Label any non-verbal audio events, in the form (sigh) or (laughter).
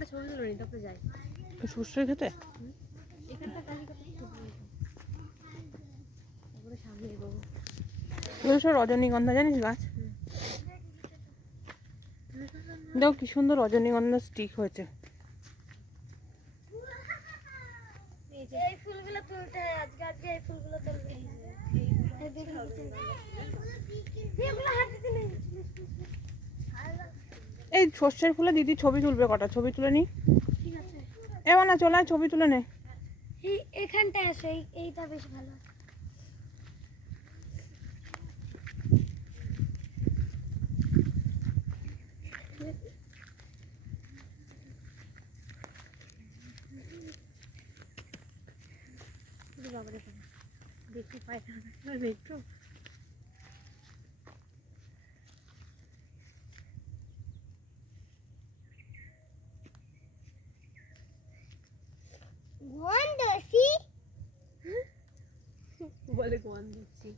কটা তারপরে যাই। সর্ষে খেতে এগুলো সব রজনীগন্ধা জানিস গাছ? দেখো কি সুন্দর রজনীগন্ধা স্টিক হয়েছে। এই ফুলগুলো তুলতে হয় আজকে আজকে এই ফুলগুলো তুলতে হয়। এই দেখি সর্ষের ফুলে দিদি ছবি তুলবে কটা? ছবি তুলে নি? এবার না চলে ছবি তুলে নে। এই এখানটায় আসো এই এইটা বেশ ভালো। ওরে বাবারে। বাবা দেখতে পাই না একটু? গন্ধ সি (laughs) বলে গন্ধ দিচ্ছি